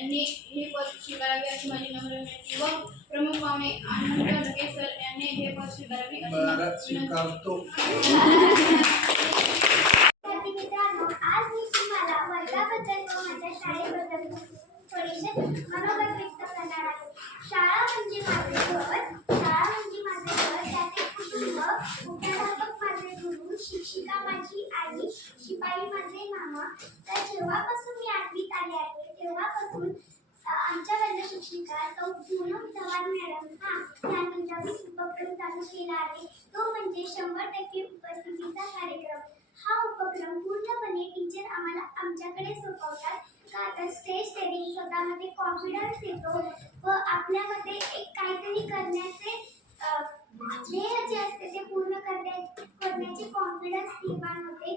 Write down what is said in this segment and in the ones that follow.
यांनी हे पद स्वीकारावे अशी माझी नम्र विनंती व प्रमुख पाहुणे आनंद ढगे सर यांनी हे पद स्वीकारावे अशी स्वीकारतो आज मी तुम्हाला वर्गाबद्दल व माझ्या शाळेबद्दल थोडेसे मनोगत व्यक्त करणार आहे शाळा म्हणजे माझे घर शाळा म्हणजे माझे घर त्याचे कुटुंब मुख्याध्यापक माझे गुरु शिक्षिका माझी आई शिपाई माझे मामा तर जेव्हापासून मी आठवीत आले आहे तेव्हापासून आमच्या वर्ग शिक्षिका तो पूनम चव्हाण मॅडम हा त्यांनी नवीन उपक्रम चालू केला आहे. तो म्हणजे शंभर टक्के उपस्थितीचा कार्यक्रम. हा उपक्रम पूर्णपणे टीचर आम्हाला आमच्याकडे सोपवतात. का तर स्टेज ट्रेनिंग स्वतःमध्ये कॉन्फिडन्स येतो व आपल्यामध्ये एक काहीतरी करण्याचे ध्येय जे असते ते पूर्ण करण्या करण्याचे कॉन्फिडन्स निर्माण होते.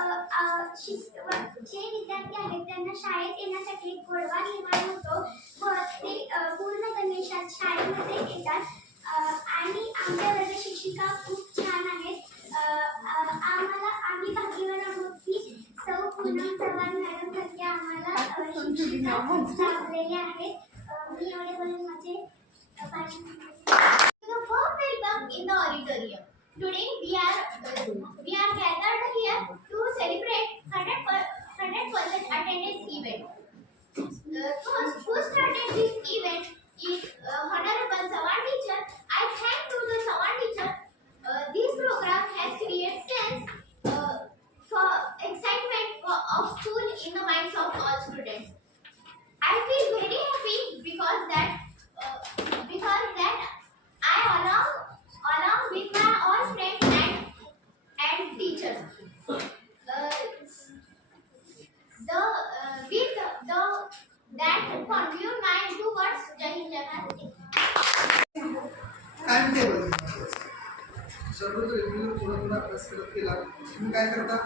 जे विद्यार्थी आहेत त्यांना शाळेत येण्यासाठी एक गोडवा निर्माण होतो व ते पूर्ण गणेशात शाळेमध्ये येतात आणि आमच्या वर्ग शिक्षिका खूप छान आहेत आम्हाला आम्ही भाग्यवान आहोत की सौ पूनम चव्हाण मॅडम सारखे आम्हाला अ, शिक्षिका लाभलेल्या आहेत मी एवढे बोलून माझे welcome in the auditorium today we are and teachers. Uh, the uh, with the that contribute my words. Jai Hind Jai Bharat. Time table सर्वच रेग्युलर थोडा थोडा अभ्यास करत केला तुम्ही काय करता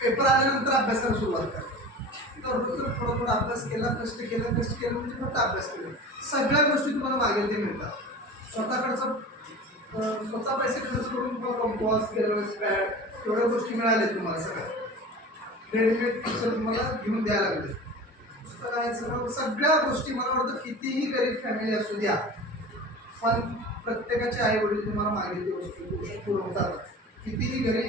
पेपर आल्यानंतर अभ्यासाला सुरुवात करता तर जर थोडा थोडा अभ्यास केला कष्ट केला कष्ट केलं म्हणजे फक्त अभ्यास केला सगळ्या गोष्टी तुम्हाला मागेल ते मिळतात स्वतःकडचं स्वतः पैसे खर्च करून तुम्हाला कंपॉस केलं पॅड एवढ्या गोष्टी मिळाल्या तुम्हाला सगळ्या. रेडीमेड पुस्तक तुम्हाला घेऊन द्यायला लागले. पुस्तक आहेत सगळं. सगळ्या गोष्टी मला वाटतं कितीही गरीब फॅमिली असू द्या पण प्रत्येकाचे आई वडील तुम्हाला मागितली ती गोष्टी पुरवतात कितीही घरी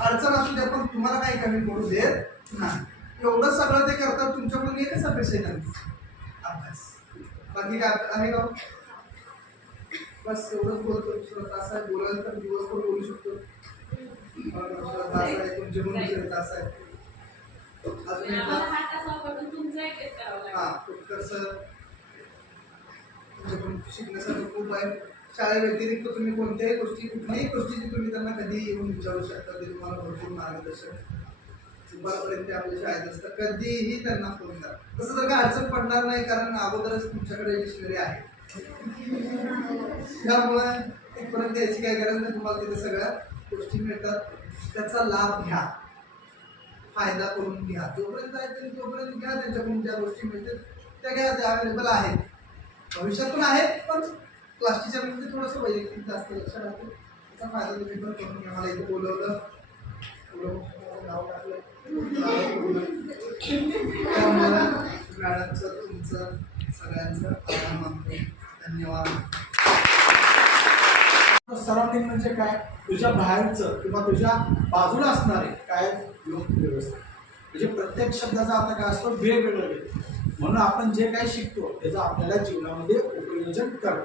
अडचण असू द्या पण तुम्हाला काही कमी पडू देत नाही. एवढं सगळं ते करतात तुमच्याकडून एकच अपेक्षा आहे अभ्यास. बाकी काय आहे का? बस एवढंच बोलतो दुसरं तास आहे. बोलायला तर दिवसभर बोलू शकतो. तुमचे तास हा सर तुमच्याकडून शिकण्यासाठी खूप आहे शाळेव्यतिरिक्त तुम्ही कोणत्याही गोष्टी कुठल्याही गोष्टीची तुम्ही त्यांना कधी येऊन विचारू शकता ते तुम्हाला भरपूर मार्गदर्शन दुपारपर्यंत आपल्या शाळेत असतात कधीही त्यांना फोन करा तसं तर काय अडचण पडणार नाही कारण अगोदरच तुमच्याकडे डिक्शनरी आहे त्यामुळे तिथपर्यंत याची काय गरज नाही तुम्हाला तिथे सगळ्या गोष्टी मिळतात त्याचा लाभ घ्या. फायदा करून घ्या. जोपर्यंत आहे तरी तोपर्यंत घ्या त्यांच्याकडून ज्या गोष्टी मिळतात त्या घ्या त्या अवेलेबल आहेत. भविष्यात पण आहेत पण प्लास्टिकच्या म्हणजे थोडंसं वैयक्तिक जास्त लक्षात राहते. त्याचा फायदा तुम्ही पण करून घ्या. मला इथे बोलवलं. नाव टाकलं. मॅडमचं तुमचं सगळ्यांचं आभार मानतो. धन्यवाद. सराउंडिंग म्हणजे काय? तुझ्या बाहेरचं किंवा तुझ्या बाजूला असणारे काय लोक व्यवस्था म्हणजे प्रत्येक शब्दाचा आता काय असतो? वेगवेगळं. म्हणून आपण जे काही शिकतो त्याचा आपल्याला जीवनामध्ये उपयोजन करता